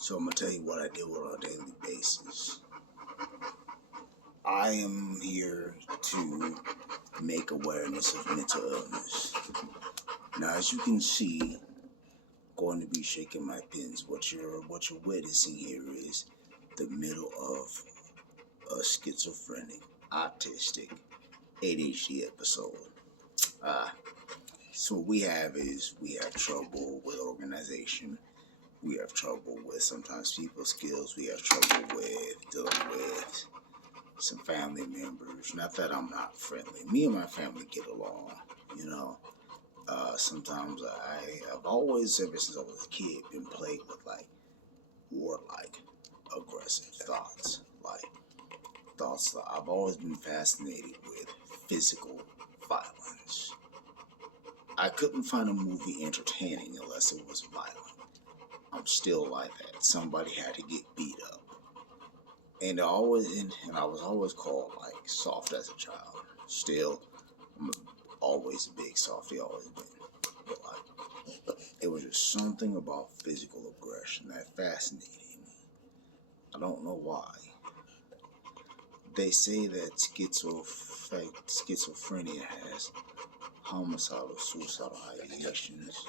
So I'm gonna tell you what I deal with on a daily basis. I am here to make awareness of mental illness. Now, as you can see, I'm going to be shaking my pens. What you're witnessing here is the middle of a schizophrenic, autistic, ADHD episode. So what we have trouble with organization. We have trouble with sometimes people skills. We have trouble with dealing with some family members. Not that I'm not friendly. Me and my family get along, you know. Sometimes I've always, ever since I was a kid, been plagued with warlike, aggressive thoughts. I've always been fascinated with physical violence. I couldn't find a movie entertaining unless it was violent. I'm still like that. Somebody had to get beat up. And I was always called soft as a child. Still, I'm always a big softy, always been. But it was just something about physical aggression that fascinated me. I don't know why. They say that schizophrenia has homicidal, suicidal ideations.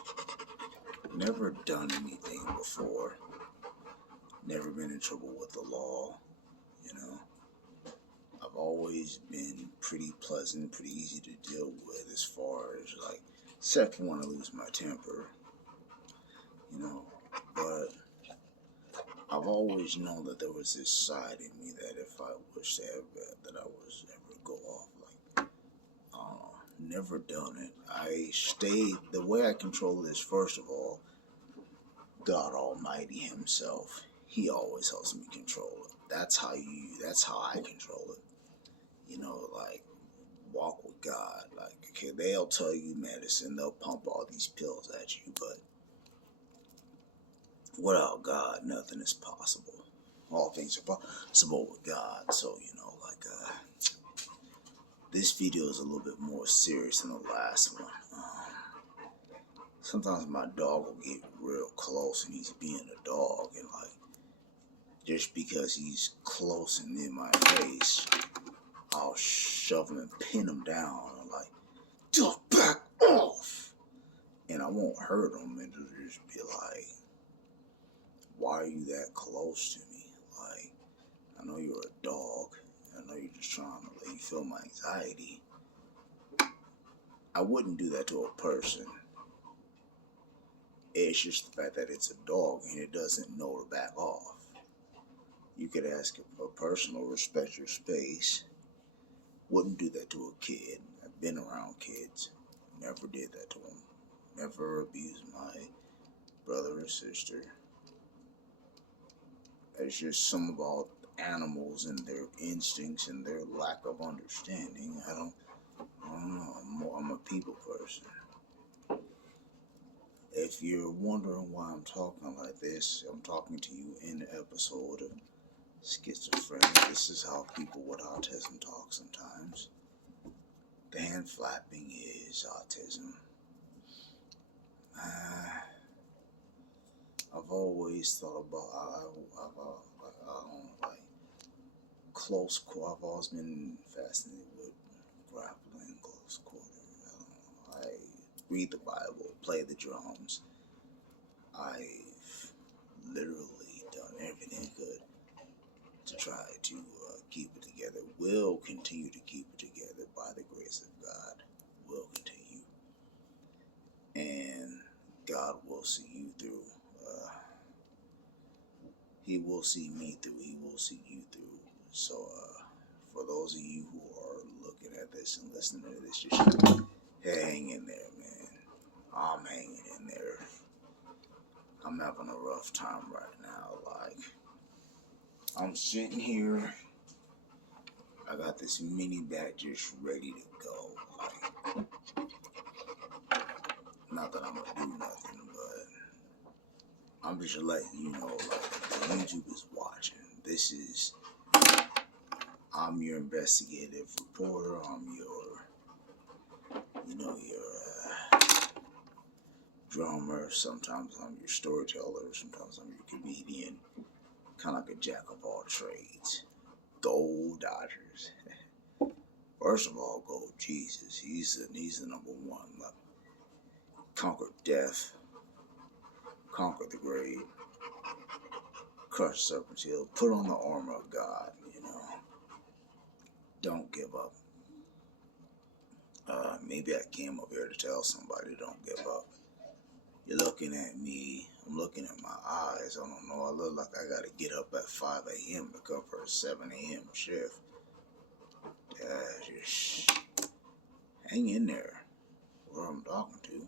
Never done anything before. Never been in trouble with the law, you know. I've always been pretty pleasant, pretty easy to deal with as far as except for when I lose my temper, you know. But I've always known that there was this side in me that if I was to that I was ever go off, I don't know, never done it. The way I control this, first of all, God Almighty Himself, He always helps me control it. That's how I control it. You know, walk with God. Okay, they'll tell you medicine, they'll pump all these pills at you, but without God, nothing is possible. All things are possible with God. So, this video is a little bit more serious than the last one. Sometimes my dog will get real close and he's being a dog, and just because he's close and in my face, I'll shove him and pin him down and just back off. And I won't hurt him, and it'll just be like, why are you that close to me? I know you're a dog. I know you're just trying to let you feel my anxiety. I wouldn't do that to a person. It's just the fact that it's a dog and it doesn't know to back off. You could ask a person to respect your space. Wouldn't do that to a kid. I've been around kids. Never did that to them. Never abused my brother or sister. It's just some about animals and their instincts and their lack of understanding. I don't know. I'm a people person. If you're wondering why I'm talking like this, I'm talking to you in the episode of Schizophrenia. This is how people with autism talk sometimes. The hand flapping is autism. I've always thought about, I've always been fascinated with grappling, close quarter. I read the Bible, play the drums. I've literally done everything good to try to keep it together. Will continue to keep it together by the grace of God. Will continue. And God will see you through. He will see me through. He will see you through. So, for those of you who are looking at this and listening to this, just hang in there, man. I'm hanging in there. I'm having a rough time right now. I'm sitting here. I got this mini bag just ready to go. Not that I'm gonna do nothing, but I'm just letting you know, the YouTube is watching. I'm your investigative reporter. I'm your drummer, sometimes I'm your storyteller, sometimes I'm your comedian. Kind of like a jack of all trades. Go Dodgers. First of all, go Jesus. He's the number one. Like, conquer death, conquer the grave, crush serpent's heel, put on the armor of God. Don't give up. Maybe I came up here to tell somebody don't give up. You're looking at me. I'm looking at my eyes. I don't know. I look like I got to get up at 5 a.m. to cover a 7 a.m. shift. Just hang in there. Where I'm talking to,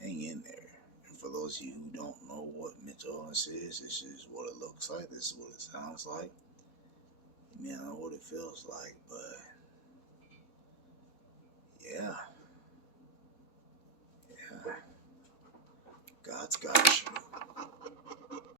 hang in there. And for those of you who don't know what mental illness is, this is what it looks like. This is what it sounds like. You may not know what it feels like, but yeah. God's got you.